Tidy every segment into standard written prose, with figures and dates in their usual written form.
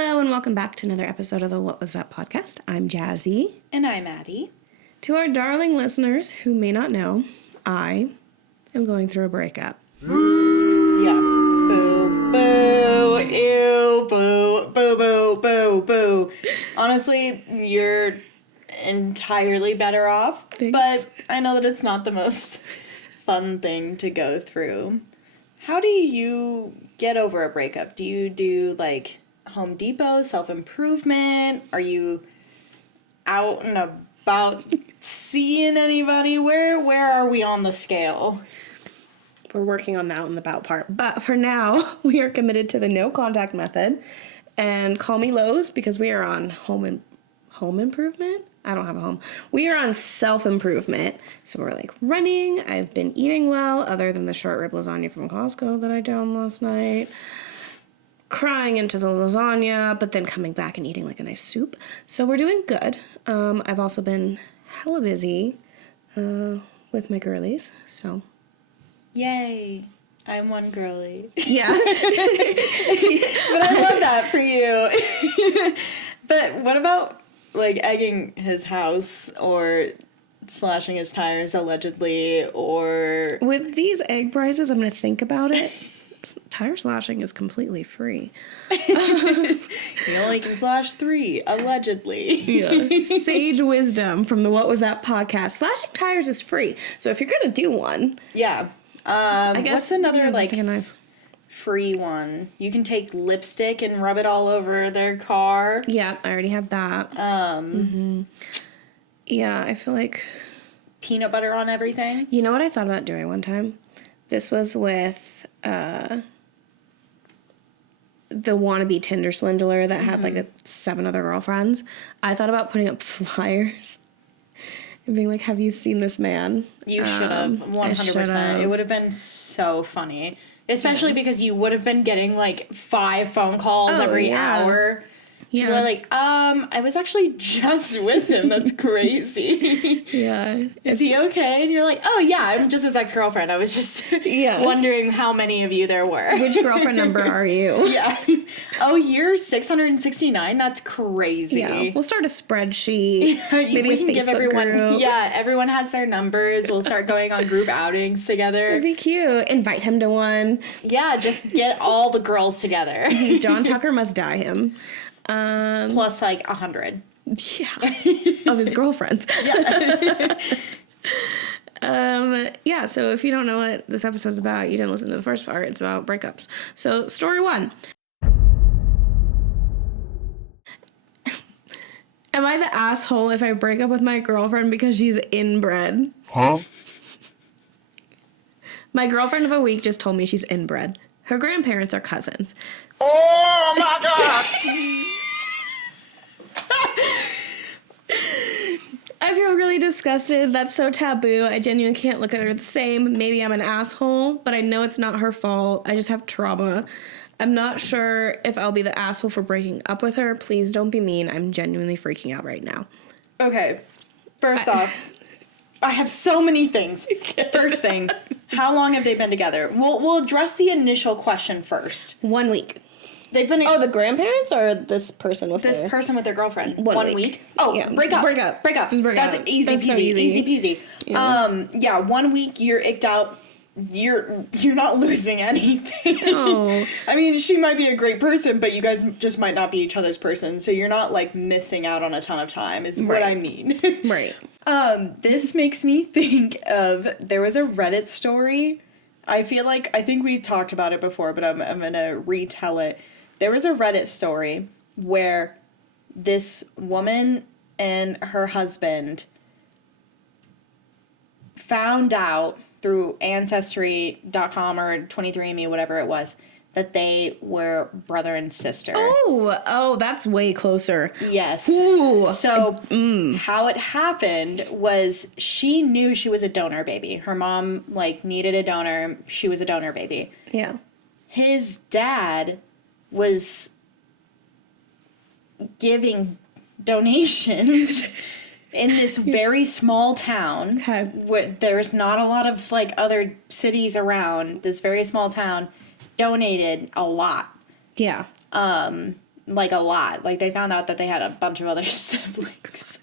Hello and welcome back to another episode of the What Was Up podcast. I'm Jazzy. And I'm Addi. To our darling listeners who may not know, I am going through a breakup. Yeah. Boo, boo, ew, boo, boo, boo, boo, boo. Honestly, you're entirely better off. Thanks. But I know that it's not the most fun thing to go through. How do you get over a breakup? Do you do, like, Home Depot, self-improvement? Are you out and about seeing anybody? Where are we on the scale? We're working on the out and about part. But for now, we are committed to the no contact method. And call me Lowe's because we are on home improvement. I don't have a home. We are on self-improvement. So we're like running. I've been eating well, other than the short rib lasagna from Costco that I downed last night. Crying into the lasagna, but then coming back and eating like a nice soup. So we're doing good. I've also been hella busy with my girlies. So Yay. I'm one girly. yeah. But I love that for you. But what about, like, egging his house or slashing his tires allegedly, or... With these egg prices, I'm going to think about it. Tire slashing is completely free. You only can slash 3, allegedly. Yeah. Sage wisdom from the What Was That podcast. Slashing tires is free. So if you're going to do one... Yeah. I guess what's another, like, knife. free one? You can take lipstick and rub it all over their car. Yeah, I already have that. Yeah, I feel like... Peanut butter on everything. You know what I thought about doing one time? This was with the wannabe Tinder swindler that had like 7 other girlfriends. I thought about putting up flyers and being like, have you seen this man? You should have. 100%. It would have been so funny. Especially because you would have been getting like 5 phone calls every hour. Yeah. You were like, I was actually just with him. That's crazy. Yeah. Is he okay? And you're like, oh yeah, I'm just his ex-girlfriend. I was just wondering how many of you there were. Which girlfriend number are you? Yeah. Oh, you're 669? That's crazy. Yeah. We'll start a spreadsheet. Maybe we a can Facebook give everyone group. Yeah, everyone has their numbers. We'll start going on group outings together. It'd be cute. Invite him to one. Yeah, just get all the girls together. John Tucker must die him. Plus like 100. Yeah. Of his girlfriends. Yeah. So if you don't know what this episode's about, you didn't listen to the first part, it's about breakups. So story 1. Am I the asshole if I break up with my girlfriend because she's inbred? Huh? My girlfriend of a week just told me she's inbred. Her grandparents are cousins. Oh my god! I feel really disgusted. That's so taboo. I genuinely can't look at her the same. Maybe I'm an asshole, but I know it's not her fault. I just have trauma. I'm not sure if I'll be the asshole for breaking up with her. Please don't be mean. I'm genuinely freaking out right now. Okay. First off, I have so many things. First thing, how long have they been together? We'll address the initial question first. 1 week. They've been the grandparents or this person with this person with their girlfriend. 1 week. Oh, yeah. break up. Just break That's up. easy That's peasy. so easy. Easy peasy. Yeah, 1 week you're icked out. You're not losing anything. Oh. I mean, she might be a great person, but you guys just might not be each other's person, so you're not like missing out on a ton of time is what I mean. Right. This makes me think of, there was a Reddit story. I think we talked about it before, but I'm gonna retell it. There was a Reddit story where this woman and her husband found out through Ancestry.com or 23andMe, whatever it was, that they were brother and sister. Oh, that's way closer. Yes. Ooh. So how it happened was she knew she was a donor baby. Her mom, like, needed a donor. She was a donor baby. Yeah. His dad was giving donations in this very small town. Okay. Where there's not a lot of, like, other cities around. This very small town donated a lot. Yeah. like a lot. Like they found out that they had a bunch of other siblings.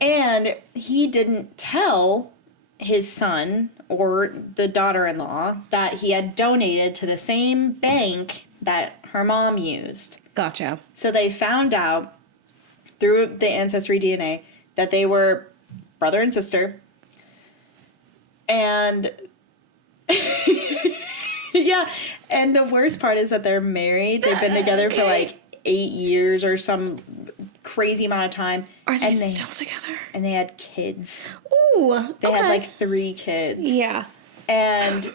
And he didn't tell his son or the daughter-in-law that he had donated to the same bank that her mom used. Gotcha. So they found out through the ancestry DNA that they were brother and sister. And yeah, and the worst part is that they're married. They've been together for like 8 years or some crazy amount of time. Are they still together? And they had kids. Ooh, They had like 3 kids. Yeah. And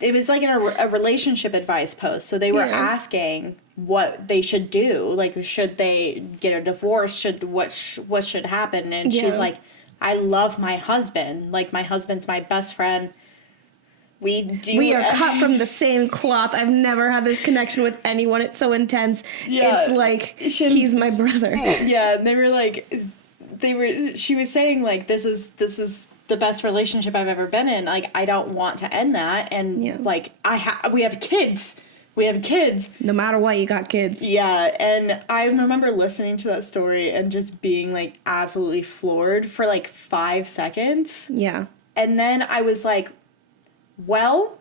it was like a relationship advice post. So they were asking what they should do. Like, should they get a divorce? What should happen? And she's like, I love my husband. Like, my husband's my best friend. We are cut from the same cloth. I've never had this connection with anyone. It's so intense. Yeah, it's like he's my brother. Yeah, they were like, she was saying like, this is the best relationship I've ever been in. Like, I don't want to end that. And like, we have kids. We have kids. No matter what, you got kids. Yeah, and I remember listening to that story and just being like absolutely floored for like 5 seconds. Yeah. And then I was like, well,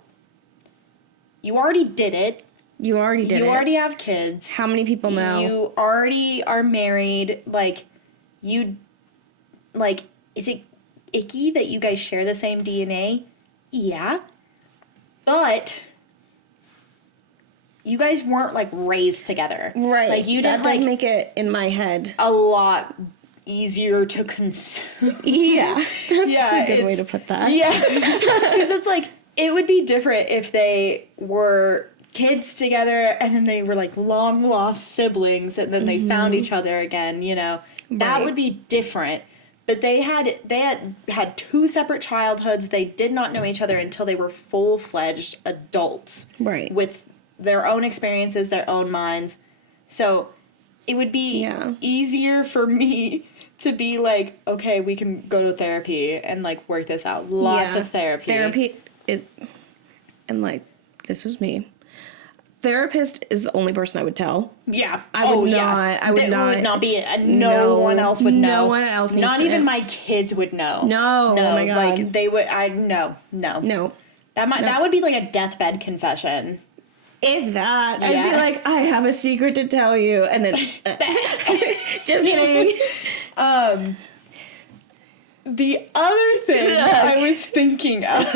you already did it. You already did it. You already have kids. How many people know? You already are married. Like, is it icky that you guys share the same DNA? Yeah. But you guys weren't, like, raised together. Right. Like, you that didn't, does like, make it in my head a lot easier to consume. Yeah. That's a good way to put that. Yeah. Because it's like, it would be different if they were kids together and then they were like long lost siblings and then they found each other again, you know. That would be different. But they had 2 separate childhoods. They did not know each other until they were full-fledged adults. Right. With their own experiences, their own minds. So it would be easier for me to be like, okay, we can go to therapy and like work this out. Lots of therapy. Therapy is, and like, this is me. Therapist is the only person I would tell. Yeah. I would not be. No one else would know. No one else needs Not to even know. my kids would know. No. Oh my God. Like they would. No. That would be like a deathbed confession. If that, I'd be like, I have a secret to tell you, and then just kidding. The other thing I was thinking of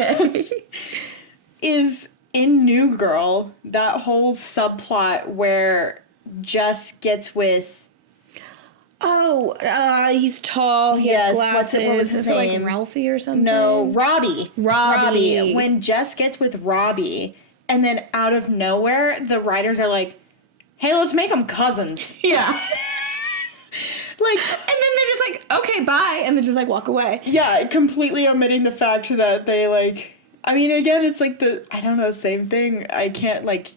is in New Girl, that whole subplot where Jess gets with... Oh, he's tall, he has glasses. What was his name? Like Ralphie or something? No, Robbie. Robbie. When Jess gets with Robbie, and then out of nowhere, the writers are like, hey, let's make them cousins. Yeah. Like, and then they're just like, okay, bye, and they just like walk away. Yeah, completely omitting the fact that they like, I mean, again, it's like same thing. I can't like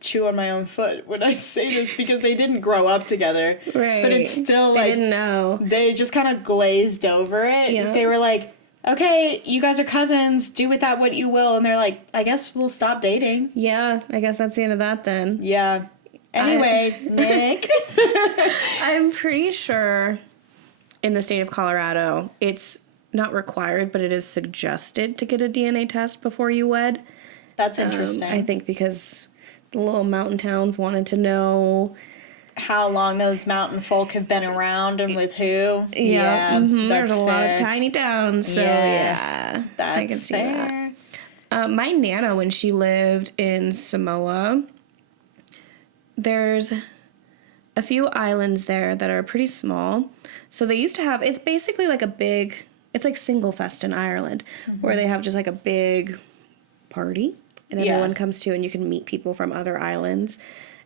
chew on my own foot when I say this because they didn't grow up together. Right. But it's still like, they didn't know. They just kind of glazed over it. Yeah. They were like, okay, you guys are cousins, do with that what you will. And they're like, I guess we'll stop dating. Yeah, I guess that's the end of that then. Yeah. Anyway, Nick. I'm pretty sure in the state of Colorado, it's not required, but it is suggested to get a DNA test before you wed. That's interesting. I think because the little mountain towns wanted to know how long those mountain folk have been around and with who. Yeah, there's a lot of tiny towns, so yeah that's I can see fair. that. My Nana, when she lived in Samoa, there's a few islands there that are pretty small. So they used to have, it's basically like it's like Single Fest in Ireland, where they have just like a big party and everyone comes to and you can meet people from other islands.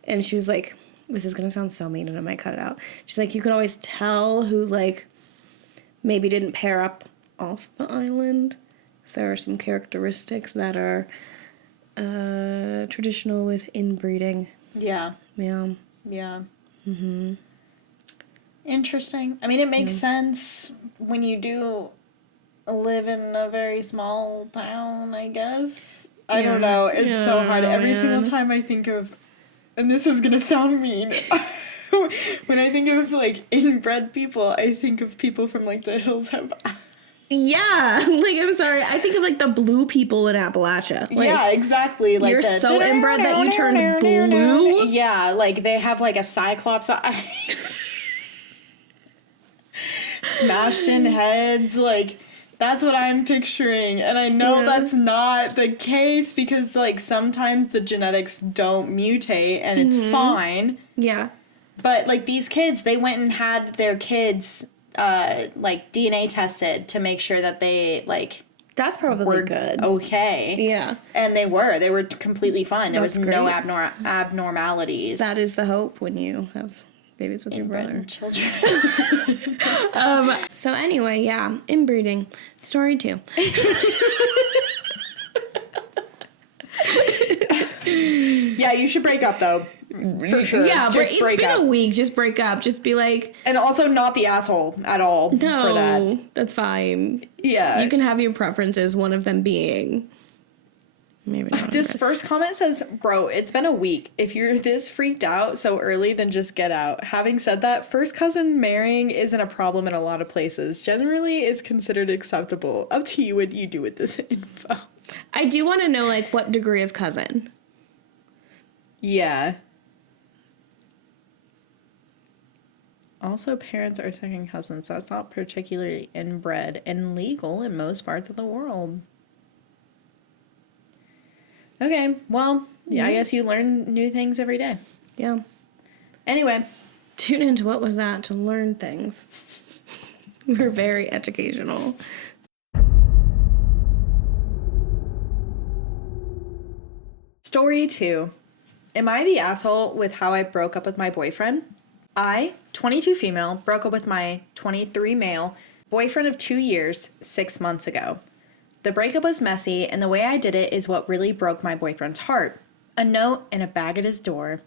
And she was like, this is going to sound so mean and I might cut it out. She's like, you can always tell who like maybe didn't pair up off the island. So there are some characteristics that are traditional with inbreeding. Yeah. Yeah. Yeah. Mm-hmm. Interesting. I mean, it makes sense when you do live in a very small town, I guess. I don't know. It's so hard. Every single time I think of and this is gonna sound mean. When I think of, like, inbred people, I think of people from, like, the hills have... Yeah, like, I'm sorry. I think of, like, the blue people in Appalachia. Like, yeah, exactly. Like, you're so inbred that you turned blue? Yeah, like, they have, like, a cyclops eye. Smashed in heads, like... That's what I'm picturing, and I know that's not the case because, like, sometimes the genetics don't mutate, and it's fine. Yeah. But, like, these kids, they went and had their kids, like, DNA tested to make sure that they, like... That's probably were good. okay. Yeah. And they were completely fine. There That's was no great. abnormalities. That is the hope when you have babies with your brother. Children. So anyway, yeah, inbreeding. Story 2. Yeah, you should break up, though. For sure. Yeah, but Just it's break been up. a week. Just break up. Just be like, And also not the asshole at all no, for that. that's fine. Yeah. You can have your preferences, one of them being maybe not. This first comment says, bro, it's been a week. If you're this freaked out so early, then just get out. Having said that, first cousin marrying isn't a problem in a lot of places. Generally, it's considered acceptable. Up to you what you do with this info. I do want to know, like, what degree of cousin. Yeah. Also, parents are second cousins. That's not particularly inbred and legal in most parts of the world. Okay, well, yeah, I guess you learn new things every day. Yeah. Anyway. Tune into What Was That to learn things. We're very educational. Story 2. Am I the asshole with how I broke up with my boyfriend? I, 22 female, broke up with my 23 male boyfriend of 2 years 6 months ago. The breakup was messy, and the way I did it is what really broke my boyfriend's heart. A note and a bag at his door.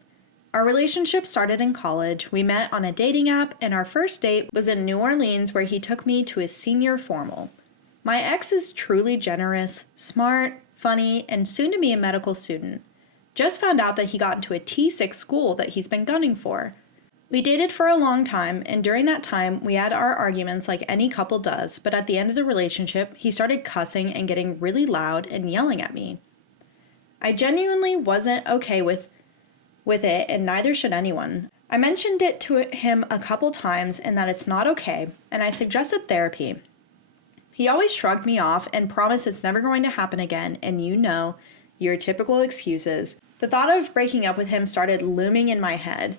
Our relationship started in college. We met on a dating app, and our first date was in New Orleans where he took me to his senior formal. My ex is truly generous, smart, funny, and soon to be a medical student. Just found out that he got into a T6 school that he's been gunning for. We dated for a long time, and during that time, we had our arguments like any couple does, but at the end of the relationship, he started cussing and getting really loud and yelling at me. I genuinely wasn't okay with it, and neither should anyone. I mentioned it to him a couple times and that it's not okay, and I suggested therapy. He always shrugged me off and promised it's never going to happen again, and your typical excuses. The thought of breaking up with him started looming in my head.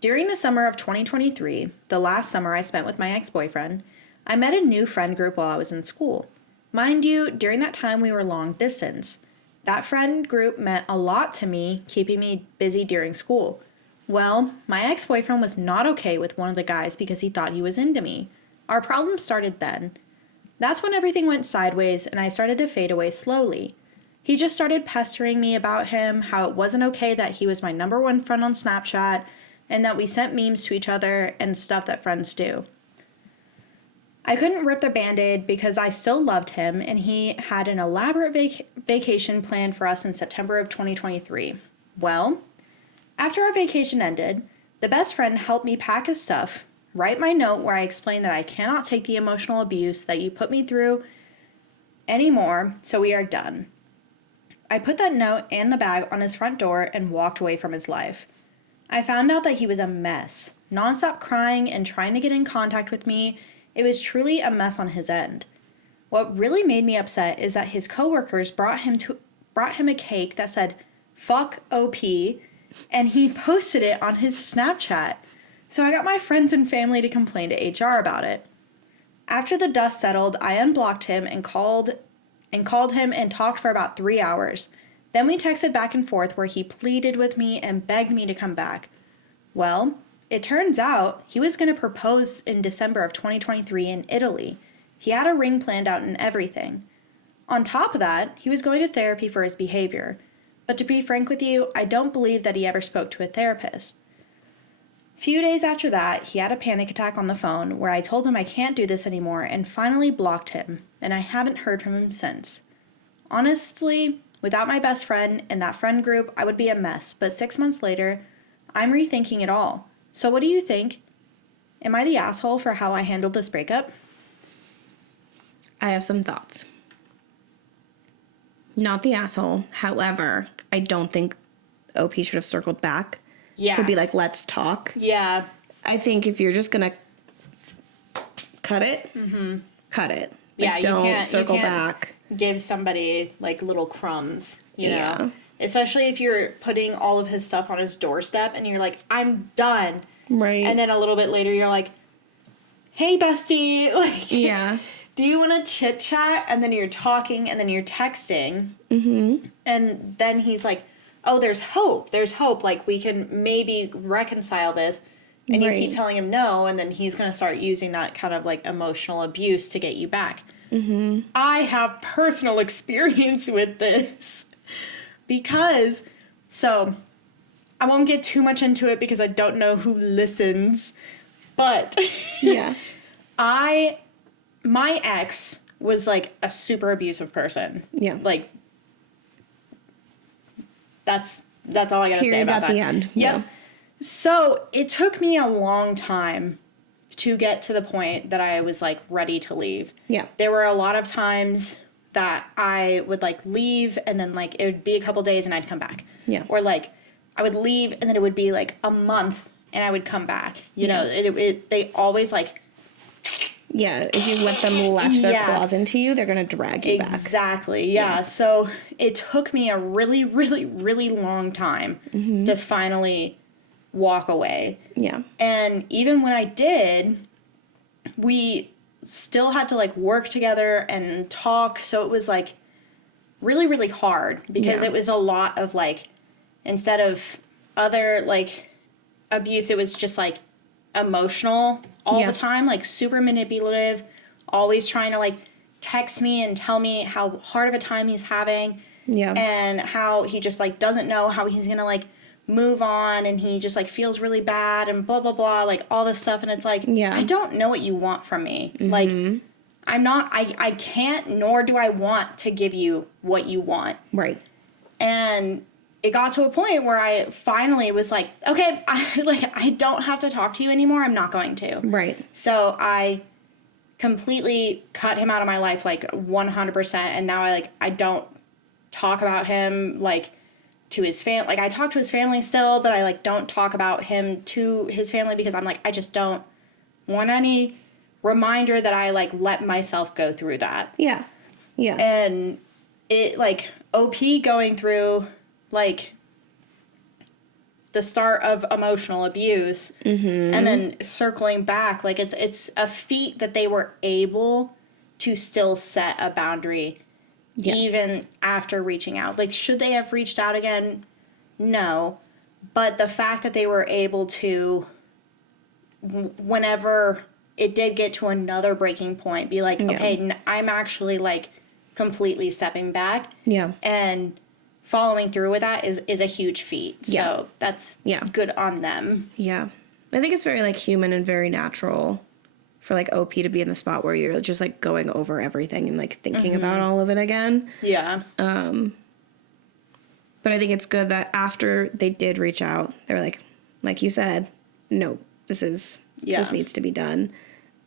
During the summer of 2023, the last summer I spent with my ex-boyfriend, I met a new friend group while I was in school. Mind you, during that time we were long distance. That friend group meant a lot to me, keeping me busy during school. Well, my ex-boyfriend was not okay with one of the guys because he thought he was into me. Our problem started then. That's when everything went sideways and I started to fade away slowly. He just started pestering me about him, how it wasn't okay that he was my number one friend on Snapchat, and that we sent memes to each other and stuff that friends do. I couldn't rip the Band-Aid because I still loved him, and he had an elaborate vacation planned for us in September of 2023. Well, after our vacation ended, the best friend helped me pack his stuff, write my note where I explained that I cannot take the emotional abuse that you put me through anymore, so we are done. I put that note and the bag on his front door and walked away from his life. I found out that he was a mess, nonstop crying and trying to get in contact with me. It was truly a mess on his end. What really made me upset is that his coworkers brought him a cake that said, "Fuck OP," and he posted it on his Snapchat. So I got my friends and family to complain to HR about it. After the dust settled, I unblocked him and called him and talked for about 3 hours. Then we texted back and forth where he pleaded with me and begged me to come back. Well, it turns out he was going to propose in December of 2023 in Italy. He had a ring planned out and everything. On top of that, he was going to therapy for his behavior. But to be frank with you, I don't believe that he ever spoke to a therapist. Few days after that, he had a panic attack on the phone where I told him I can't do this anymore and finally blocked him, and I haven't heard from him since. Honestly, Without my best friend and that friend group, I would be a mess. But 6 months later, I'm rethinking it all. So what do you think? Am I the asshole for how I handled this breakup? I have some thoughts. Not the asshole. However, I don't think OP should have circled back Yeah. to be like, let's talk. Yeah. I think if you're just going to cut it, cut it. Like, Yeah, don't circle you can't back. give somebody like little crumbs, you know? Yeah. Especially if you're putting all of his stuff on his doorstep and you're like, I'm done. Right. And then a little bit later you're like, hey bestie, like, yeah. do you want to chit chat? And then you're talking and then you're texting. Mm-hmm. And then he's like, oh, there's hope. There's hope. Like, we can maybe reconcile this. And you keep telling him no, and then he's going to start using that kind of like emotional abuse to get you back. Mm-hmm. I have personal experience with this because, so I won't get too much into it because I don't know who listens, but Yeah. my ex was like a super abusive person. Yeah. Like, that's all I got to say Period about at that. the end. Yep. Yeah. So it took me a long time to get to the point that I was like ready to leave. Yeah. There were a lot of times that I would like leave and then like it would be a couple days and I'd come back. Yeah. Or like I would leave and then it would be like a month and I would come back. You know, they always like. Yeah. If you let them latch their Yeah. claws into you, they're going to drag you back. Exactly. Yeah. So it took me a really, really, really long time to finally walk away. Yeah. And even when I did, we still had to like work together and talk. So it was like really, really hard because Yeah. it was a lot of like, instead of other like abuse, it was just like emotional all Yeah. the time, like super manipulative, always trying to like text me and tell me how hard of a time he's having. Yeah. And how he just like doesn't know how he's gonna like move on and he just like feels really bad and blah blah blah, like all this stuff. And it's like, Yeah. I don't know what you want from me. Like I can't nor do I want to give you what you want. Right. And it got to a point where I finally was like, okay, I don't have to talk to you anymore. I'm not going to. Right. So I completely cut him out of my life, like 100%. And now I don't talk about him like to his family. Like I talk to his family still, but I like don't talk about him to his family because I'm like, I just don't want any reminder that I like let myself go through that. Yeah. Yeah. And it like OP going through like the start of emotional abuse and then circling back, like it's a feat that they were able to still set a boundary even after reaching out. Like, should they have reached out again? No. But the fact that they were able to, whenever it did get to another breaking point, be like, okay, I'm actually like completely stepping back. Yeah. And following through with that is a huge feat. Yeah. So that's good on them. Yeah. I think it's very like human and very natural for like OP to be in the spot where you're just like going over everything and like thinking about all of it again. Yeah. But I think it's good that after they did reach out, they were like you said, no, this needs to be done.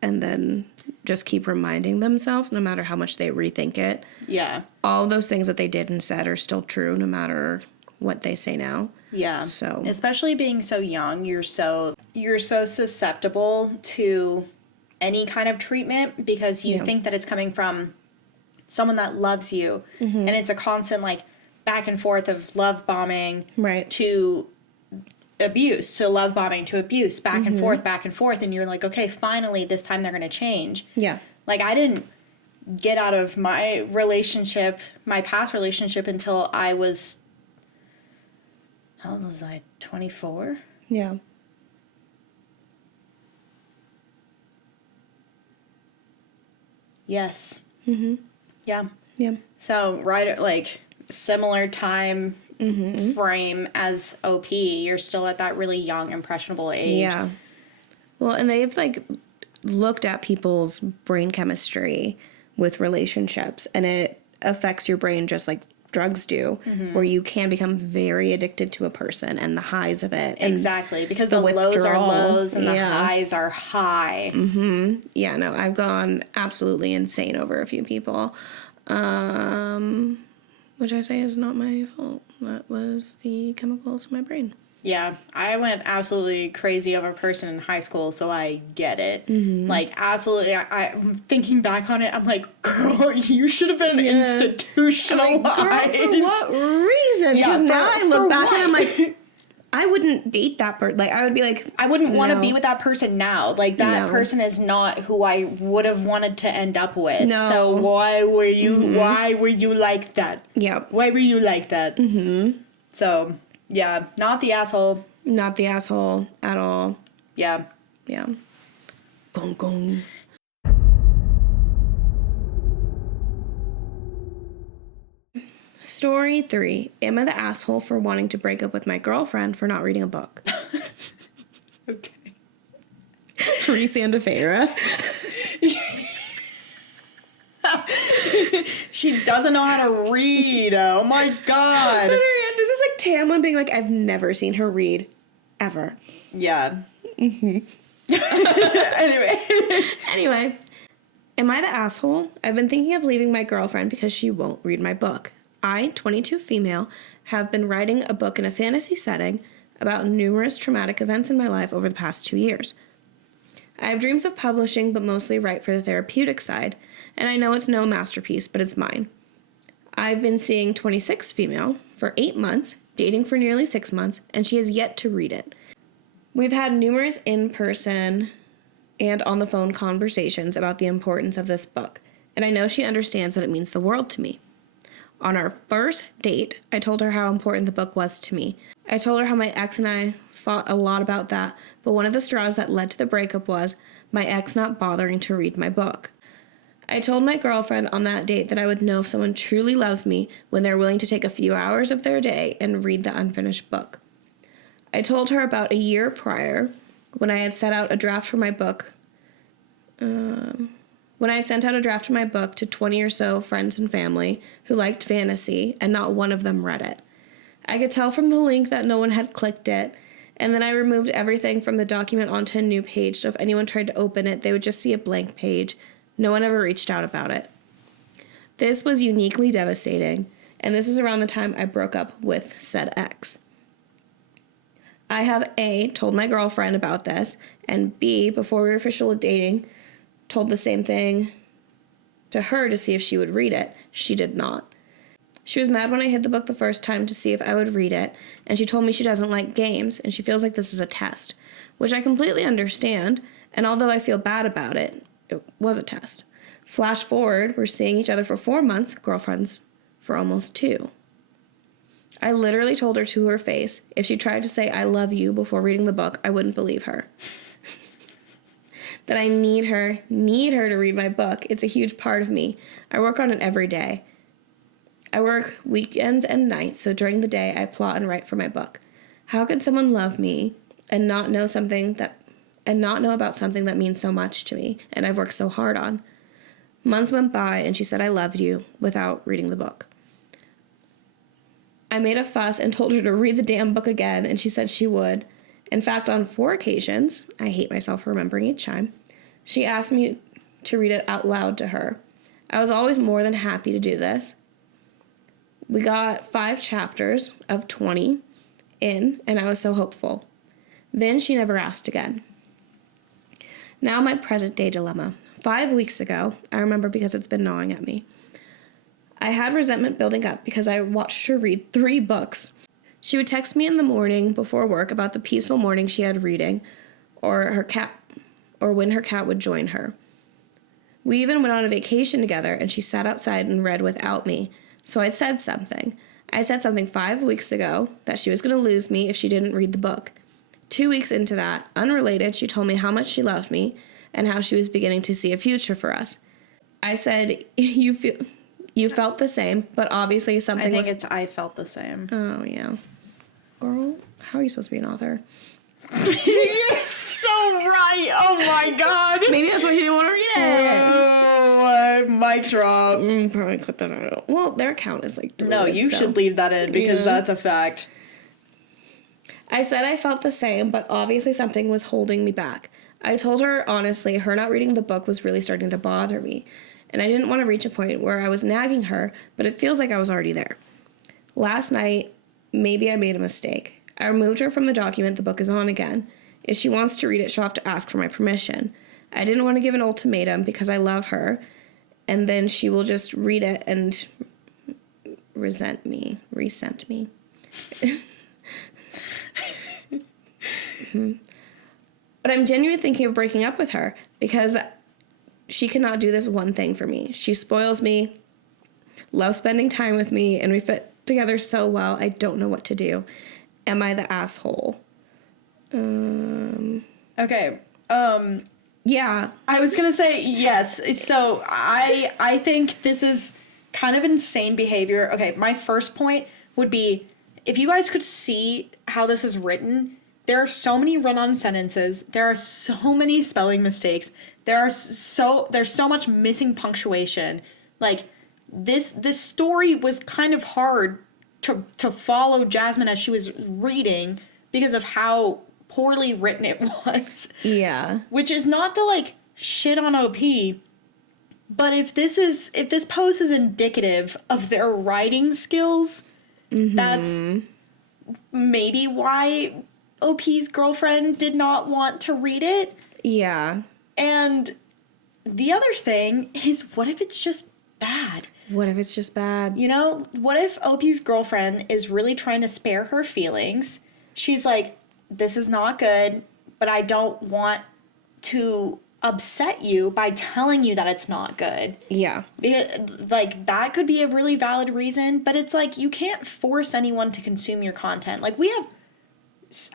And then just keep reminding themselves, no matter how much they rethink it. Yeah. All those things that they did and said are still true, no matter what they say now. Yeah. So especially being so young, you're so susceptible to any kind of treatment because you think that it's coming from someone that loves you. And it's a constant like back and forth of love bombing to abuse, to love bombing to abuse, back and forth, and you're like, okay, finally this time they're gonna change. Yeah. Like I didn't get out of my relationship, my past relationship, until I was, how old was I, 24? Yeah. Yes. Yeah. Yeah. So right at like similar time frame as OP, you're still at that really young, impressionable age. Yeah. Well, and they've like looked at people's brain chemistry with relationships, and it affects your brain just like drugs do, where you can become very addicted to a person and the highs of it. And Exactly, because the lows are lows and the highs are high. Yeah, no, I've gone absolutely insane over a few people, which I say is not my fault. That was the chemicals in my brain. Yeah, I went absolutely crazy over a person in high school, so I get it. Like, absolutely, I'm thinking back on it, I'm like, girl, you should have been institutionalized. Like, girl, for what reason? Because now I look back and I'm like, I wouldn't date that person. Like, I would be like, I wouldn't want to be with that person now. Like, that person is not who I would have wanted to end up with. No. So why were you like that? Yeah. Why were you like that? So, yeah, not the asshole. Not the asshole at all. Yeah. Yeah. Gong gong. Story 3. Am I the asshole for wanting to break up with my girlfriend for not reading a book? Okay. Reese Andafera. She doesn't know how to read. Oh my god. This is like Tamlin being like, I've never seen her read. Ever. Yeah. Anyway. Am I the asshole? I've been thinking of leaving my girlfriend because she won't read my book. I, 22 female, have been writing a book in a fantasy setting about numerous traumatic events in my life over the past 2 years. I have dreams of publishing, but mostly write for the therapeutic side, and I know it's no masterpiece, but it's mine. I've been seeing 26 female for 8 months, dating for nearly 6 months, and she has yet to read it. We've had numerous in-person and on-the-phone conversations about the importance of this book, and I know she understands that it means the world to me. On our first date, I told her how important the book was to me. I told her how my ex and I fought a lot about that, but one of the straws that led to the breakup was my ex not bothering to read my book. I told my girlfriend on that date that I would know if someone truly loves me when they're willing to take a few hours of their day and read the unfinished book. I told her about a year prior, when I had set out a draft for my book, when I sent out a draft of my book to 20 or so friends and family who liked fantasy, and not one of them read it. I could tell from the link that no one had clicked it, and then I removed everything from the document onto a new page, so if anyone tried to open it, they would just see a blank page. No one ever reached out about it. This was uniquely devastating, and this is around the time I broke up with said ex. I have A, told my girlfriend about this, and B, before we were officially dating, told the same thing to her to see if she would read it. She did not. She was mad when I hid the book the first time to see if I would read it, and she told me she doesn't like games, and she feels like this is a test, which I completely understand, and although I feel bad about it, it was a test. Flash forward, we're seeing each other for 4 months, girlfriends for almost 2. I literally told her to her face, if she tried to say I love you before reading the book, I wouldn't believe her. That I need her to read my book. It's a huge part of me. I work on it every day. I work weekends and nights, so during the day I plot and write for my book. How can someone love me and not know about something that means so much to me and I've worked so hard on? Months went by and she said I loved you without reading the book. I made a fuss and told her to read the damn book again, and she said she would. In fact, on 4 occasions, I hate myself for remembering each time, she asked me to read it out loud to her. I was always more than happy to do this. We got 5 chapters of 20 in, and I was so hopeful. Then she never asked again. Now my present day dilemma. 5 weeks ago, I remember because it's been gnawing at me, I had resentment building up because I watched her read 3 books. She would text me in the morning before work about the peaceful morning she had reading, or when her cat would join her. We even went on a vacation together, and she sat outside and read without me, so I said something. I said something 5 weeks ago, that she was going to lose me if she didn't read the book. 2 weeks into that, unrelated, she told me how much she loved me, and how she was beginning to see a future for us. I said, you felt the same, but obviously something was... I felt the same. Oh, yeah. Girl, how are you supposed to be an author? You're so right! Oh my god! Maybe that's why she didn't want to read it. Oh my Okay, mic drop. Probably cut that out. Well, their account is like deleted, No, you should leave that in because that's a fact. I said I felt the same, but obviously something was holding me back. I told her honestly, her not reading the book was really starting to bother me, and I didn't want to reach a point where I was nagging her, but it feels like I was already there. Last night, maybe I made a mistake. I removed her from the document the book is on again. If she wants to read it, she'll have to ask for my permission. I didn't want to give an ultimatum because I love her, and then she will just read it and resent me. But I'm genuinely thinking of breaking up with her because she cannot do this one thing for me. She spoils me, loves spending time with me, and we fit together so well. I don't know what to do. Am I the asshole? Okay. Yeah. I was gonna say yes. So I think this is kind of insane behavior. Okay, my first point would be if you guys could see how this is written, there are so many run-on sentences. There are so many spelling mistakes. There's so much missing punctuation. Like this story was kind of hard to follow Jasmine as she was reading because of how poorly written it was. Yeah. Which is not to like shit on OP, but if this post is indicative of their writing skills, that's maybe why OP's girlfriend did not want to read it. Yeah. And the other thing is, what if it's just bad? What if it's just bad? You know, what if OP's girlfriend is really trying to spare her feelings? She's like, this is not good, but I don't want to upset you by telling you that it's not good. Yeah. Like, that could be a really valid reason, but it's like, you can't force anyone to consume your content. Like,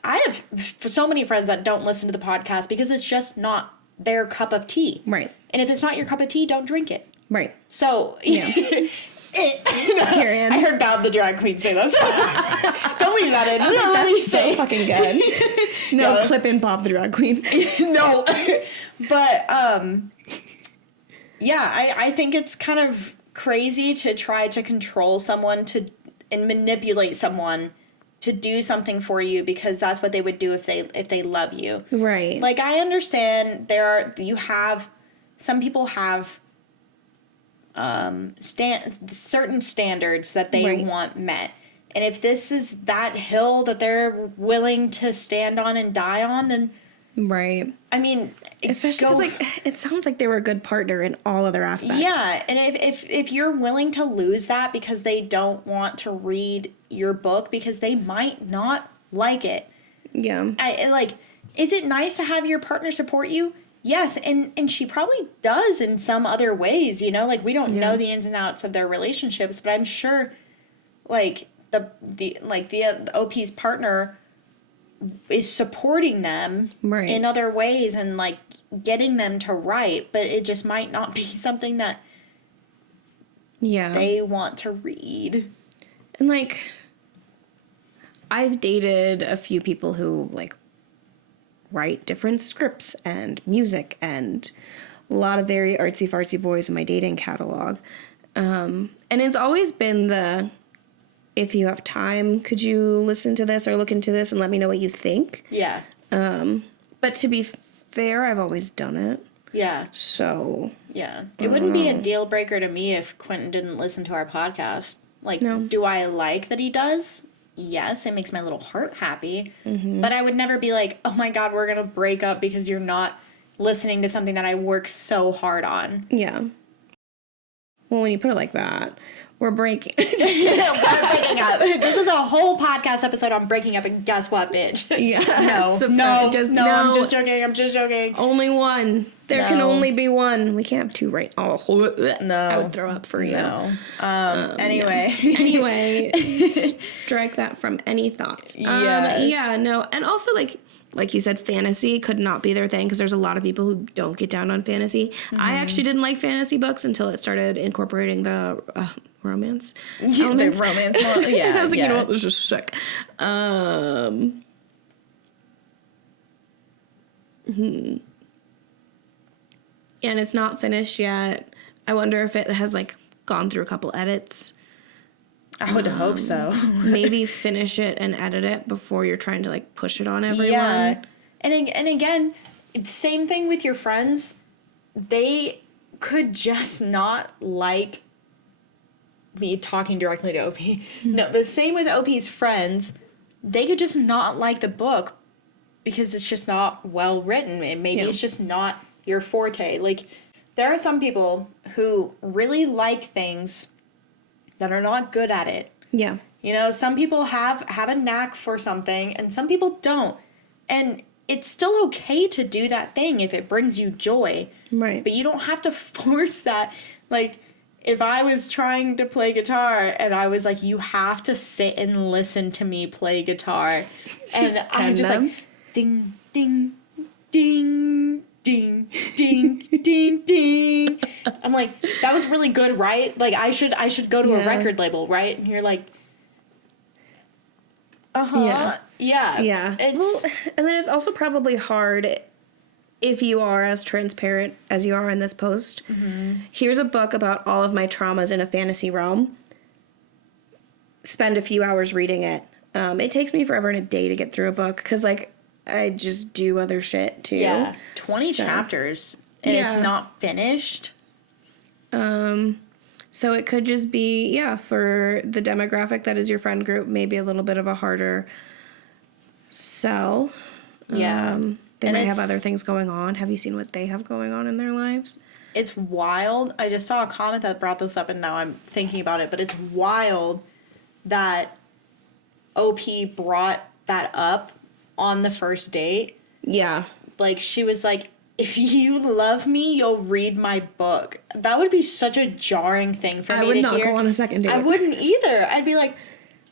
I have so many friends that don't listen to the podcast because it's just not their cup of tea. Right. And if it's not your cup of tea, don't drink it. Right. So, Yeah. I heard Bob the drag queen say this. Don't leave that in. Let me say. So fucking good. No, Yeah. clip in Bob the drag queen. No. But, yeah, I think it's kind of crazy to try to control someone and manipulate someone to do something for you because that's what they would do if they love you. Right. Like, I understand some people have certain standards that they Right. want met. And if this is that hill that they're willing to stand on and die on, then right. I mean, Especially because, like, it sounds like they were a good partner in all other aspects. yeah, and if you're willing to lose that because they don't want to read your book because they might not like it, Yeah. is it nice to have your partner support you? Yes, and she probably does in some other ways, you know? Like, we don't know the ins and outs of their relationships, but I'm sure, like, the OP's partner is supporting them Right. in other ways and, like, getting them to write, but it just might not be something that Yeah. they want to read. And, like, I've dated a few people who, like, write different scripts and music and a lot of very artsy-fartsy boys in my dating catalog. And it's always been if you have time, could you listen to this or look into this and let me know what you think? Yeah. But to be fair, I've always done it. Yeah. So, Yeah. It wouldn't be a deal breaker to me if Quentin didn't listen to our podcast. Like, No. do I like that he does? Yes, it makes my little heart happy. But I would never be like, oh my God, we're going to break up because you're not listening to something that I work so hard on. yeah. Well, when you put it like that, we're breaking. We're breaking up. This is a whole podcast episode on breaking up, and guess what, bitch? Yeah. No, So no, I'm just joking. Only one. There can No. only be one. We can't have two right. Oh, No. I would throw up for you. No. Anyway. Anyway, strike that from any thoughts. Yeah. Yeah, no. And also, like you said, fantasy could not be their thing because there's a lot of people who don't get down on fantasy. I actually didn't like fantasy books until it started incorporating the romance elements. The romance one. Yeah. I was like, you know what, this is sick. And it's not finished yet. I wonder if it has, like, gone through a couple edits. I would hope so. Maybe finish it and edit it before you're trying to, like, push it on everyone. Yeah. And again, it's same thing with your friends. They could just not like me talking directly to OP. No, but same with OP's friends. They could just not like the book because it's just not well written. And maybe it's just not your forte. Like, there are some people who really like things that are not good at it. Yeah. You know, some people have a knack for something and some people don't. And it's still okay to do that thing if it brings you joy. Right. But you don't have to force that. Like, if I was trying to play guitar and I was like, you have to sit and listen to me play guitar. And I'm just like, ding, ding, ding, ding, ding, ding, ding. I'm like, that was really good, right? Like, I should go to a record label, right? And you're like, uh-huh. Yeah. Yeah. Well, and then it's also probably hard if you are as transparent as you are in this post. Mm-hmm. Here's a book about all of my traumas in a fantasy realm. Spend a few hours reading it. It takes me forever and a day to get through a book because, like, I just do other shit too. Yeah. 20 chapters and it's not finished. So it could just be, for the demographic that is your friend group, maybe a little bit of a harder sell. Yeah. They might have other things going on. Have you seen what they have going on in their lives? It's wild. I just saw a comment that brought this up and now I'm thinking about it, but it's wild that OP brought that up on the first date. Yeah. Like, she was like, if you love me, you'll read my book. That would be such a jarring thing for me to hear. I would not go on a second date. I wouldn't either. I'd be like,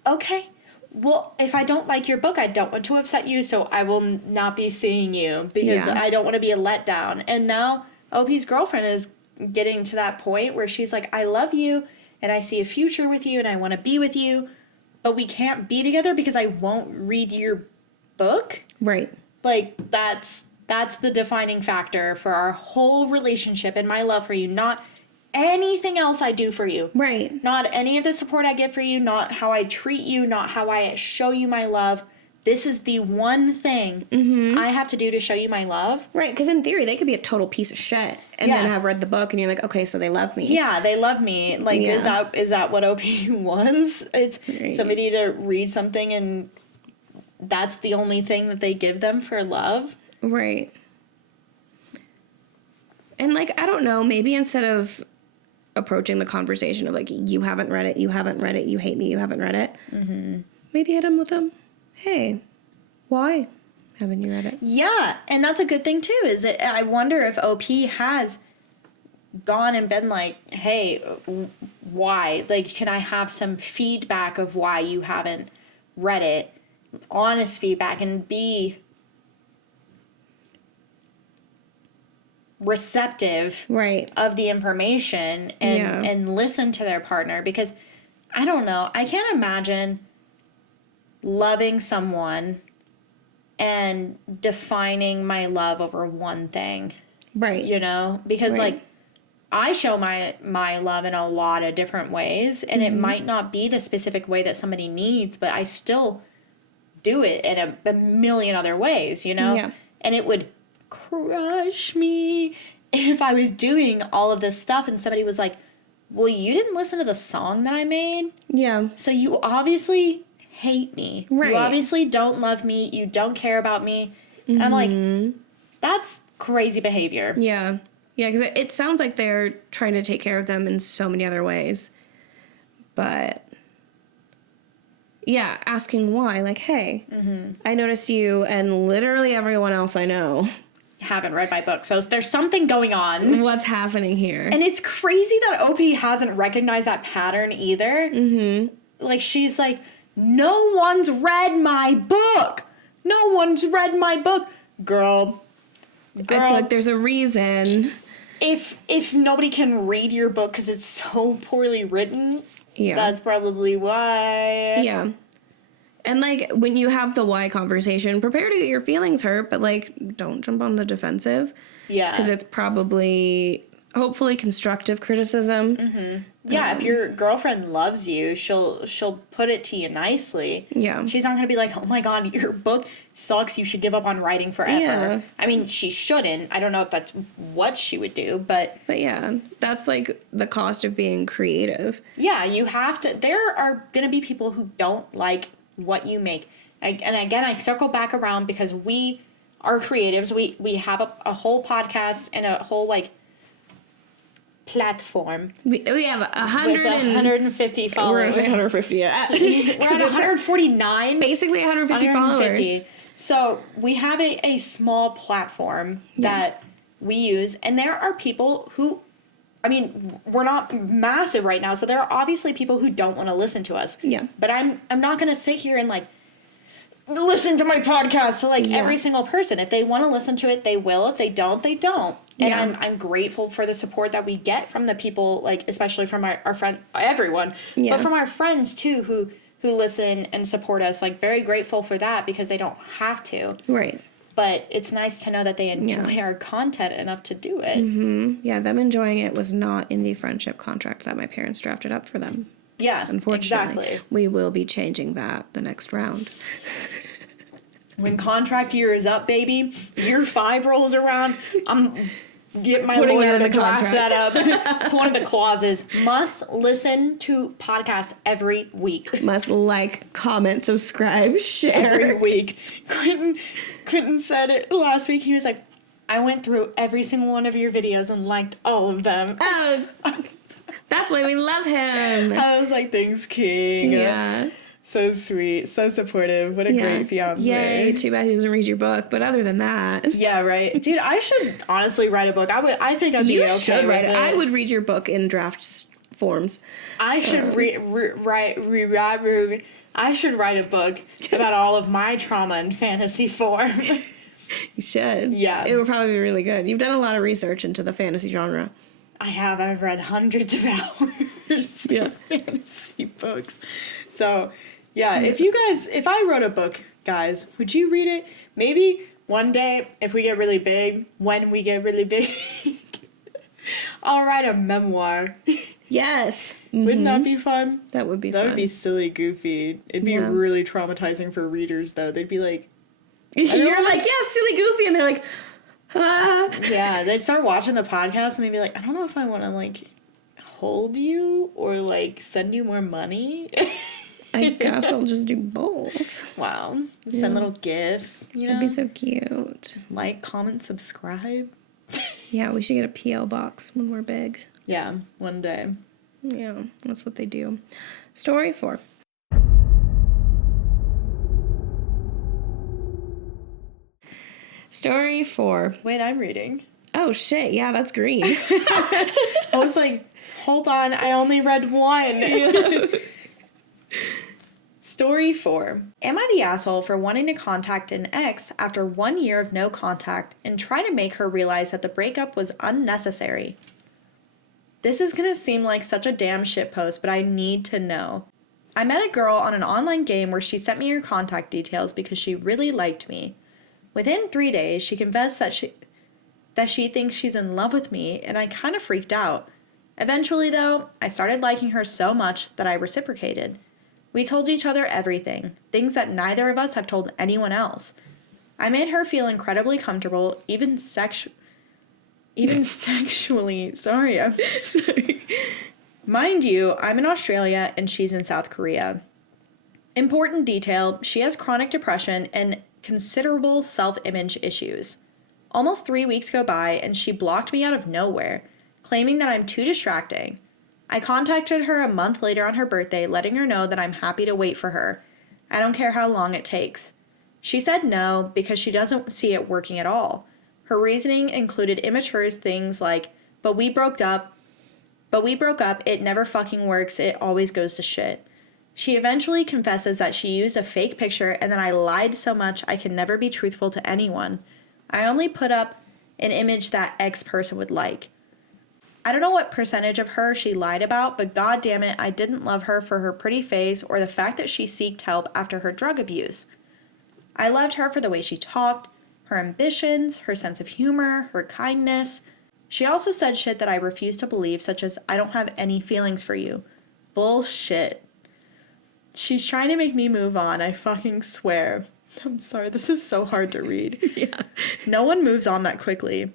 okay, well, if I don't like your book, I don't want to upset you, so I will not be seeing you because I don't want to be a letdown. And now OP's girlfriend is getting to that point where she's like, I love you, and I see a future with you, and I want to be with you, but we can't be together because I won't read your book. Right. Like, that's the defining factor for our whole relationship and my love for you, not anything else I do for you. Right. Not any of the support I get for you, not how I treat you, not how I show you my love. This is the one thing I have to do to show you my love. Right, because in theory, they could be a total piece of shit and then have read the book and you're like, okay, so they love me. Yeah, they love me. Like, is that what OP wants? It's somebody to read something and that's the only thing that they give them for love? Right. And, like, I don't know, maybe instead of approaching the conversation of, like, you haven't read it, you hate me, you haven't read it, maybe hit him with them. Hey, why haven't you read it? Yeah, and that's a good thing, too, is it, I wonder if OP has gone and been like, hey, why? Like, can I have some feedback of why you haven't read it? Honest feedback, and be receptive of the information and listen to their partner, because I don't know, I can't imagine loving someone and defining my love over one thing. Right. You know? Because like, I show my love in a lot of different ways, and it might not be the specific way that somebody needs, but I still do it in a million other ways, you know? Yeah. And it would crush me if I was doing all of this stuff and somebody was like, well, you didn't listen to the song that I made? Yeah. So you obviously hate me. Right. You obviously don't love me. You don't care about me. And I'm like, that's crazy behavior. Yeah. Yeah, because it sounds like they're trying to take care of them in so many other ways. But, yeah, asking why. Like, hey, I noticed you and literally everyone else I know haven't read my book, so there's something going on. What's happening here? And it's crazy that OP hasn't recognized that pattern either. Like, she's like, no one's read my book. No one's read my book. Girl. I feel like there's a reason. If nobody can read your book because it's so poorly written, that's probably why. Yeah. And, like, when you have the why conversation, prepare to get your feelings hurt, but, like, don't jump on the defensive. Yeah. Because it's probably hopefully constructive criticism. Yeah, if your girlfriend loves you, she'll put it to you nicely. Yeah. She's not going to be like, "Oh my god, your book sucks. You should give up on writing forever." Yeah. I mean, she shouldn't. I don't know if that's what she would do, but yeah, that's like the cost of being creative. yeah, you have to. There are going to be people who don't like what you make. And again, I circle back around because we are creatives. We have a whole podcast and a whole like platform. We have With 150 150 followers. We're at 150, yeah. We're at 149. Basically 150 followers. So we have a small platform that we use, and there are people who, I mean, we're not massive right now, so there are obviously people who don't want to listen to us. Yeah. But I'm not going to sit here and like listen to my podcast to like every single person. If they want to listen to it, they will. If they don't, they don't. And I'm grateful for the support that we get from the people, like especially from our friend, everyone, but from our friends too, who listen and support us. Like very grateful for that because they don't have to. Right. But it's nice to know that they enjoy our content enough to do it. Mm-hmm. Yeah, them enjoying it was not in the friendship contract that my parents drafted up for them. Yeah, Unfortunately. exactly. We will be changing that the next round. When contract year is up, baby, year 5 rolls around, I'm get my Putting lawyer that in to the draft contract. that up. It's one of the clauses. Must listen to podcast every week. Must like, comment, subscribe, share. Every week. Quentin said it last week. He was like, I went through every single one of your videos and liked all of them. Oh, that's why we love him. I was like, thanks, King. Yeah. So sweet. So supportive. What a great fiance. Yay, too bad he doesn't read your book, but other than that. Yeah, right. Dude, I should honestly write a book. I think I'd be You okay should write with it. I would read your book in draft forms. I should I should write a book about all of my trauma in fantasy form. You should. Yeah. It would probably be really good. You've done a lot of research into the fantasy genre. I have. I've read hundreds of hours of fantasy books. So, yeah, if I wrote a book, guys, would you read it? Maybe one day, if we get really big, when we get really big, I'll write a memoir. Yes. Wouldn't that be fun? That would be That fun. would be silly goofy. It'd be really traumatizing for readers, though. They'd be like... You're like, yeah, silly goofy, and they're like, ah. Yeah, they'd start watching the podcast, and they'd be like, I don't know if I want to, like, hold you or, like, send you more money. I guess I'll just do both. Wow. Send little gifts, you know? That'd be so cute. Like, comment, subscribe. Yeah, we should get a P.O. box when we're big. Yeah, one day. Yeah, that's what they do. Story 4. Story 4. Wait, I'm reading. Oh, shit. Yeah, that's green. I was like, hold on, I only read one. Story 4. Am I the asshole for wanting to contact an ex after 1 year of no contact and try to make her realize that the breakup was unnecessary? This is gonna seem like such a damn shit post, but I need to know. I met a girl on an online game where she sent me her contact details because she really liked me. Within 3 days, she confessed that she thinks she's in love with me, and I kind of freaked out. Eventually, though, I started liking her so much that I reciprocated. We told each other everything, things that neither of us have told anyone else. I made her feel incredibly comfortable, even sexually. Sorry. Mind you, I'm in Australia and she's in South Korea. Important detail, she has chronic depression and considerable self-image issues. Almost 3 weeks go by and she blocked me out of nowhere, claiming that I'm too distracting. I contacted her a month later on her birthday, letting her know that I'm happy to wait for her. I don't care how long it takes. She said no because she doesn't see it working at all. Her reasoning included immature things like, but we broke up, it never fucking works, it always goes to shit. She eventually confesses that she used a fake picture and that I lied so much I can never be truthful to anyone. I only put up an image that X person would like. I don't know what percentage of her she lied about, but god damn it, I didn't love her for her pretty face or the fact that she sought help after her drug abuse. I loved her for the way she talked, her ambitions, her sense of humor, her kindness. She also said shit that I refuse to believe, such as, I don't have any feelings for you. Bullshit. She's trying to make me move on, I fucking swear. I'm sorry, this is so hard to read. Yeah. No one moves on that quickly.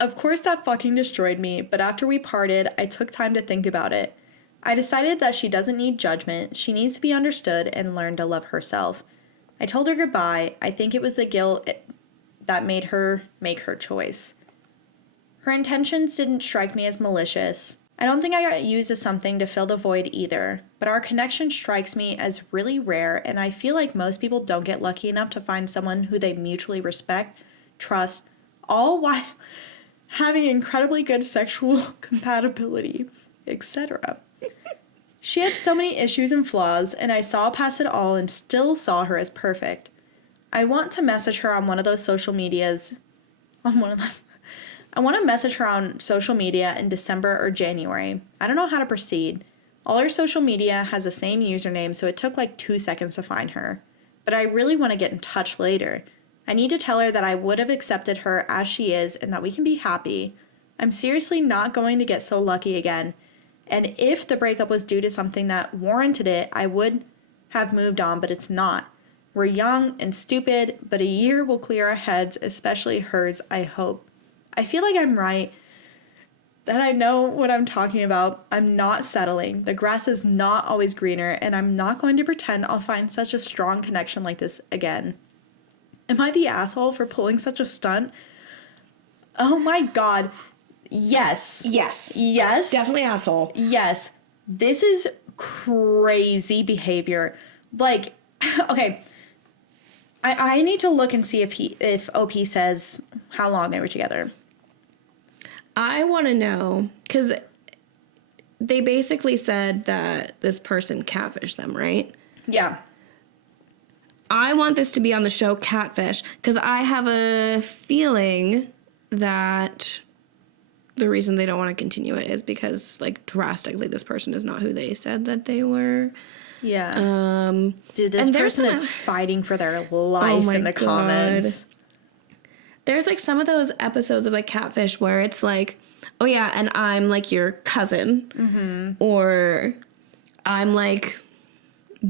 Of course that fucking destroyed me, but after we parted, I took time to think about it. I decided that she doesn't need judgment, she needs to be understood and learn to love herself. I told her goodbye. I think it was the guilt that made her make her choice. Her intentions didn't strike me as malicious. I don't think I got used as something to fill the void either, but our connection strikes me as really rare, and I feel like most people don't get lucky enough to find someone who they mutually respect, trust, all while having incredibly good sexual compatibility, etc. She had so many issues and flaws, and I saw past it all and still saw her as perfect. I want to message her on one of those social medias, I want to message her on social media in December or January. I don't know how to proceed. All her social media has the same username, so it took like 2 seconds to find her. But I really want to get in touch later. I need to tell her that I would have accepted her as she is and that we can be happy. I'm seriously not going to get so lucky again. And if the breakup was due to something that warranted it, I would have moved on, but it's not. We're young and stupid, but a year will clear our heads, especially hers, I hope. I feel like I'm right, that I know what I'm talking about. I'm not settling. The grass is not always greener, and I'm not going to pretend I'll find such a strong connection like this again. Am I the asshole for pulling such a stunt? Oh my god. Yes. Yes. Yes. Definitely asshole. Yes. This is crazy behavior. Like, okay. I need to look and see if OP says how long they were together. I want to know, because they basically said that this person catfished them, right? Yeah. I want this to be on the show Catfish, because I have a feeling that the reason they don't want to continue it is because, like, drastically this person is not who they said that they were. Yeah. Dude, this person is fighting for their life in the comments. There's, like, some of those episodes of, like, Catfish where it's like, oh, yeah, and I'm, like, your cousin. Mm-hmm. Or I'm, like,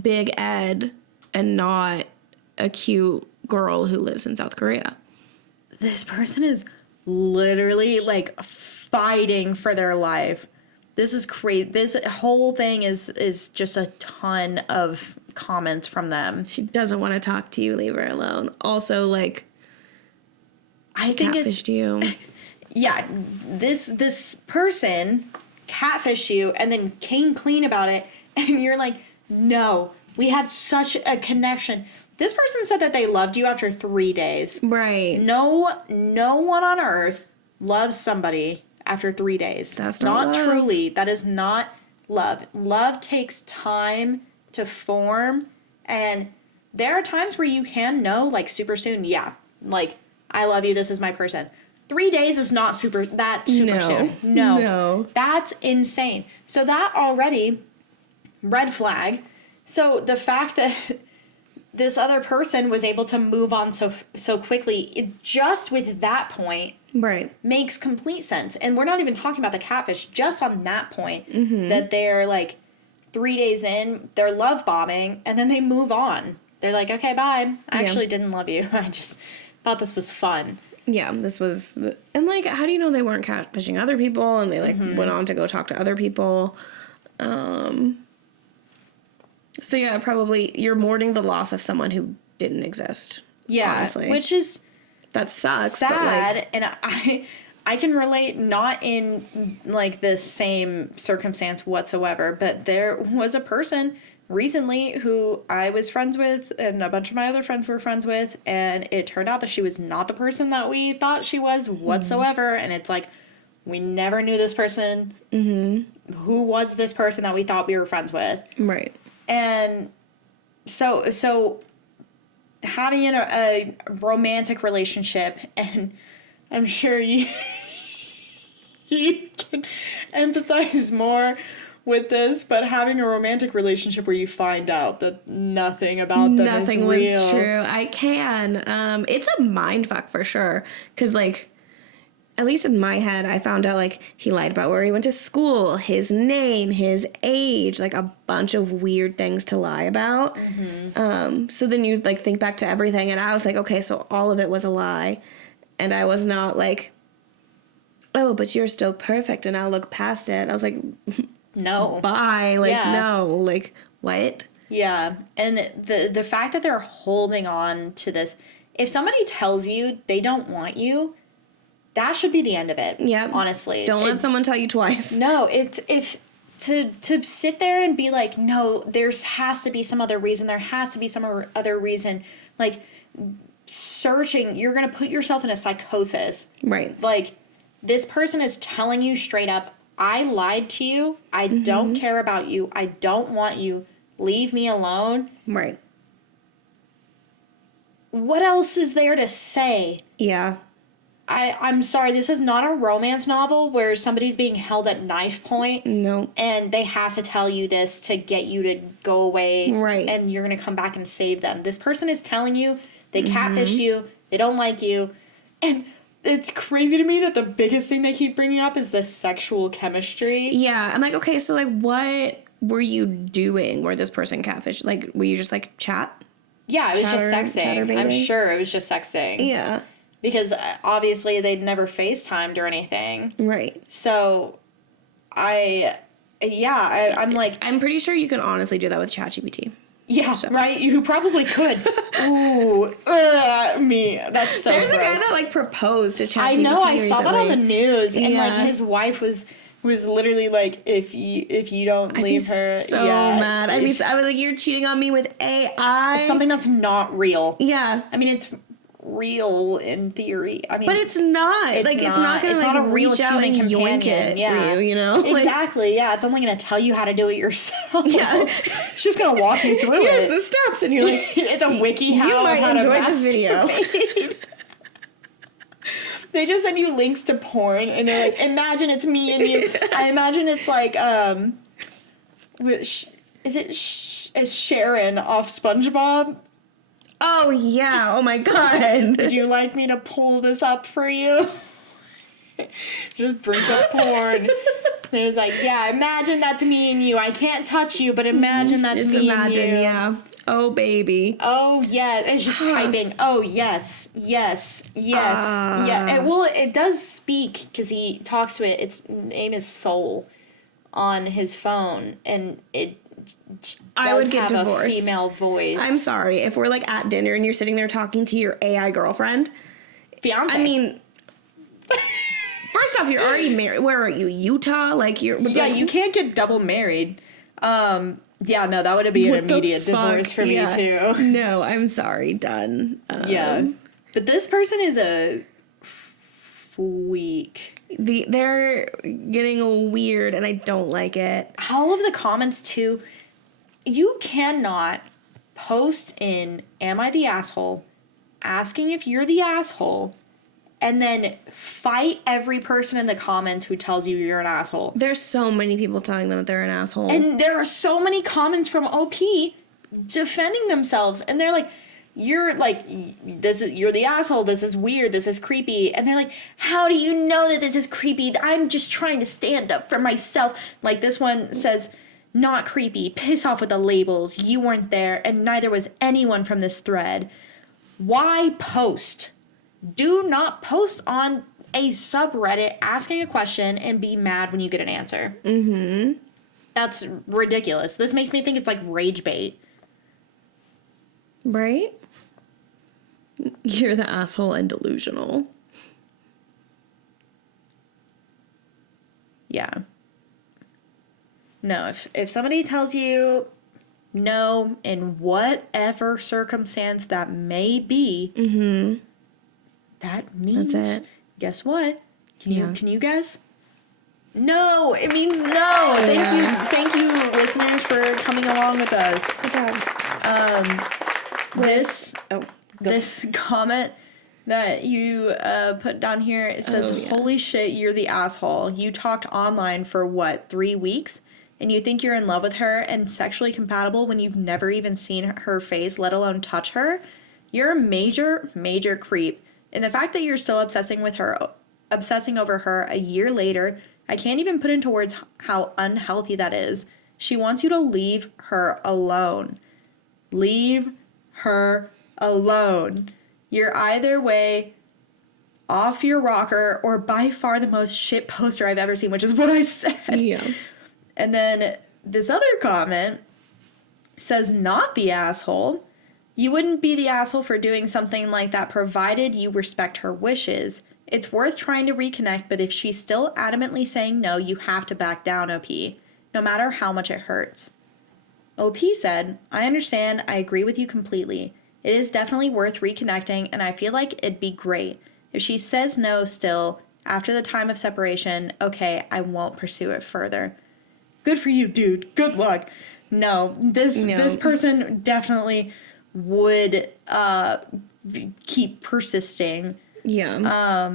Big Ed and not a cute girl who lives in South Korea. This person is literally, like, fighting for their life. This is crazy. This whole thing is just a ton of comments from them. She doesn't want to talk to you. Leave her alone. Also, like, I think catfished you. Yeah, this person catfished you and then came clean about it, and you're like, no, we had such a connection. This person said that they loved you after 3 days. Right. No one on earth loves somebody after 3 days. That's not love. Truly. That is not love. Love takes time to form, and there are times where you can know, like, super soon, yeah, like, I love you, this is my person. 3 days is not super soon. No. That's insane. So that already, red flag. So the fact that this other person was able to move on so quickly, just with that point, right, makes complete sense. And we're not even talking about the catfish, just on that point, that they're, like, 3 days in, they're love bombing, and then they move on. They're like, okay, bye. I actually didn't love you. I just thought this was fun. Yeah, this was... And, like, how do you know they weren't catfishing other people? And they, like, went on to go talk to other people. So, yeah, probably you're mourning the loss of someone who didn't exist. Yeah, honestly. which is... That sucks, sad, but, like... And I can relate, not in, like, the same circumstance whatsoever, but there was a person recently who I was friends with, and a bunch of my other friends were friends with, and it turned out that she was not the person that we thought she was whatsoever, and it's like, we never knew this person. Who was this person that we thought we were friends with? Right. And so having a romantic relationship, and I'm sure you can empathize more with this, but having a romantic relationship where you find out that nothing about them is real. Nothing was true. I can. It's a mindfuck for sure. Because, like, at least in my head, I found out, like, he lied about where he went to school, his name, his age, like, a bunch of weird things to lie about. So then you, like, think back to everything, and I was like, okay, so all of it was a lie. And I was not like, oh, but you're still perfect, and I'll look past it. I was like, No. bye. Like, Yeah. no. Like, what? Yeah. And the fact that they're holding on to this, if somebody tells you they don't want you, that should be the end of it. Yeah. Honestly. Don't let someone tell you twice. No, it's to sit there and be like, no, there's has to be some other reason. There has to be some other reason. Like, searching, you're going to put yourself in a psychosis. Right. Like, this person is telling you straight up, I lied to you. I don't care about you. I don't want you. Leave me alone. Right. What else is there to say? Yeah. I'm sorry, this is not a romance novel where somebody's being held at knife point. No. And they have to tell you this to get you to go away. Right. And you're going to come back and save them. This person is telling you they catfish you, they don't like you. And it's crazy to me that the biggest thing they keep bringing up is the sexual chemistry. Yeah. I'm like, okay, so, like, what were you doing where this person catfished? Like, were you just, like, chat? Yeah, it was just sexting. Chatterbaiting? I'm sure it was just sexting. Yeah. Because obviously they'd never FaceTimed or anything. Right. So, I'm like... I'm pretty sure you can honestly do that with ChatGPT. Yeah, right? You probably could. Ooh, me. That's so There's gross. a guy that, like, proposed to ChatGPT I know, I recently. saw that on the news. And, like, Yeah. his wife was literally like, if you don't leave her... so mad. I was like, you're cheating on me with AI? Something that's not real. Yeah. I mean, it's real in theory. I mean, But it's not. It's not going to, like, not a real reach out and human yoink companion. it Yeah. for you, you know? Like, Exactly, yeah. It's only going to tell you how to do it yourself. Yeah. She's going to walk you through here's it. the steps, and you're like, It's a wiki you how might to enjoy this video. masturbate. They just send you links to porn, and they're like, imagine it's me and you. I imagine it's like, is Sharon off SpongeBob? Oh, yeah. Oh, my God. Would you like me to pull this up for you? Just brings up porn. There's like, yeah, imagine that's me and you. I can't touch you, but imagine that's Just me imagine, and you. yeah. Oh, baby. Oh, yeah. It's just typing. Oh, yes. Yes. Yes. Yeah. It does speak because he talks to it. Its name is Soul on his phone, and it I does would get have divorced. a female voice. I'm sorry. If we're, like, at dinner and you're sitting there talking to your AI girlfriend, Fiance. I mean, first off, you're already married. Where are you? Utah? Like, you're... yeah, you can't get double married. Yeah, no, that would be an What the immediate fuck? divorce for Yeah. me, too. No, I'm sorry. Done. Yeah. But this person is a freak. They're getting weird, and I don't like it. All of the comments, too, you cannot post in Am I the Asshole, asking if you're the asshole, and then fight every person in the comments who tells you you're an asshole. There's so many people telling them that they're an asshole. And there are so many comments from OP defending themselves, and they're like, you're the asshole, this is weird, this is creepy. And they're like, how do you know that this is creepy? I'm just trying to stand up for myself. Like, this one says, not creepy, piss off with the labels, you weren't there, and neither was anyone from this thread. Why post? Do not post on a subreddit asking a question and be mad when you get an answer. Mm-hmm. That's ridiculous. This makes me think it's like rage bait. Right? You're the asshole and delusional. Yeah. No, if somebody tells you no in whatever circumstance that may be, that means, That's it. guess what? Yeah. Can you guess? No, it means no. Thank you, listeners, for coming along with us. Good job. This comment that you put down here, it says, holy shit, you're the asshole. You talked online for what, 3 weeks? And you think you're in love with her and sexually compatible when you've never even seen her face, let alone touch her? You're a major, major creep. And the fact that you're still obsessing with her obsessing over her a year later. I can't even put into words how unhealthy that is. She wants you to leave her alone. Leave her alone. You're either way off your rocker or by far the most shit poster I've ever seen, which is what I said. Yeah. And then this other comment says, not the asshole. You wouldn't be the asshole for doing something like that provided you respect her wishes. It's worth trying to reconnect, but if she's still adamantly saying no, you have to back down, OP, no matter how much it hurts. OP said, I understand, I agree with you completely. It is definitely worth reconnecting, and I feel like it'd be great. If she says no still, after the time of separation, okay, I won't pursue it further. Good for you, dude. Good luck. No, this person definitely would keep persisting. Yeah.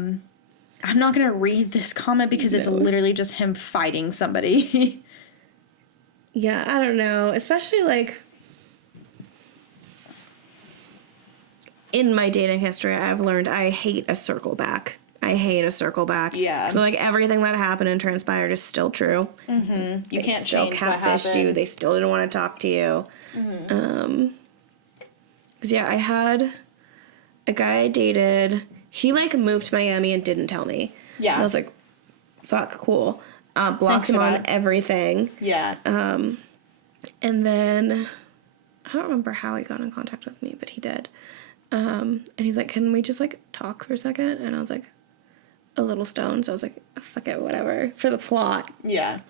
I'm not going to read this comment because it's literally just him fighting somebody. Yeah, I don't know. Especially, like, in my dating history, I've learned I hate a circle back. Yeah. So, like, everything that happened and transpired is still true. Mm-hmm. You They can't still change what catfished happened. you. They still didn't want to talk to you. Mm-hmm. 'Cause, yeah, I had a guy I dated. He, like, moved to Miami and didn't tell me. Yeah. And I was like, fuck, cool. Blocked Thanks him for on that. everything. Yeah. And then, I don't remember how he got in contact with me, but he did. And he's like, can we just, like, talk for a second? And I was like, a little stoned. So I was like, fuck it, whatever. For the plot. Yeah.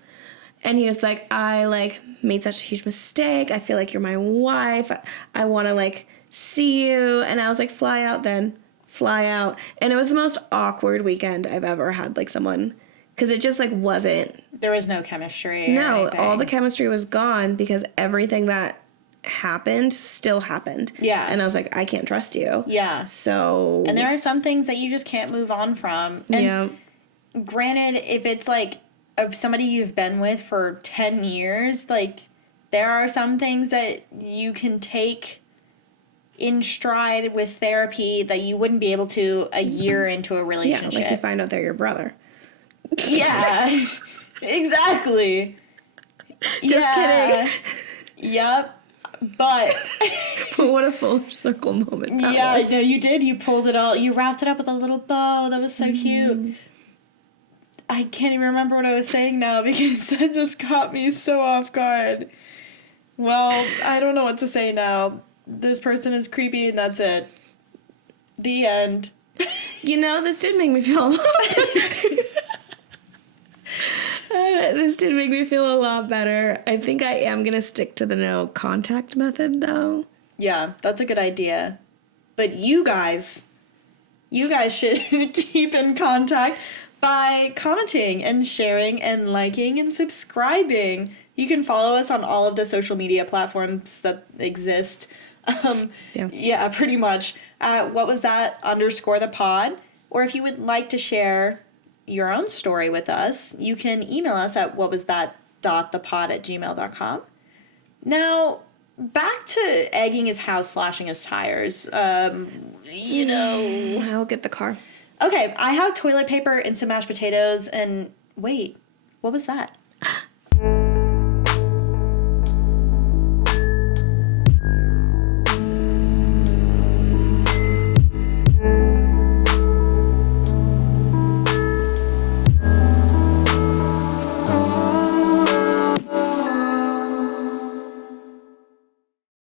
And he was like, I, like, made such a huge mistake. I feel like you're my wife. I want to, like, see you. And I was like, fly out then. Fly out. And it was the most awkward weekend I've ever had, like, someone... Because it just, like, wasn't... There was no chemistry or No, anything. all the chemistry was gone because everything that happened still happened. Yeah. And I was like, I can't trust you. Yeah. So... And there are some things that you just can't move on from. And yeah. granted, if it's, like, of somebody you've been with for 10 years, like, there are some things that you can take in stride with therapy that you wouldn't be able to a year into a Yeah, relationship. like you find out they're your brother. Yeah, exactly. Just kidding. Yep. But But what a full circle moment that yeah, was. no, you did. You pulled it all. You wrapped it up with a little bow. That was so cute. I can't even remember what I was saying now because that just caught me so off guard. Well, I don't know what to say now. This person is creepy and that's it. The end. You know, this did make me feel... This did make me feel a lot better. I think I am going to stick to the no contact method, though. Yeah, that's a good idea. But you guys should keep in contact by commenting and sharing and liking and subscribing. You can follow us on all of the social media platforms that exist. Yeah, pretty much. What was that _ the pod? Or if you would like to share your own story with us, you can email us at whatwasthat.thepod@gmail.com. Now, back to egging his house, slashing his tires. You know. I'll get the car. Okay, I have toilet paper and some mashed potatoes and... Wait, what was that?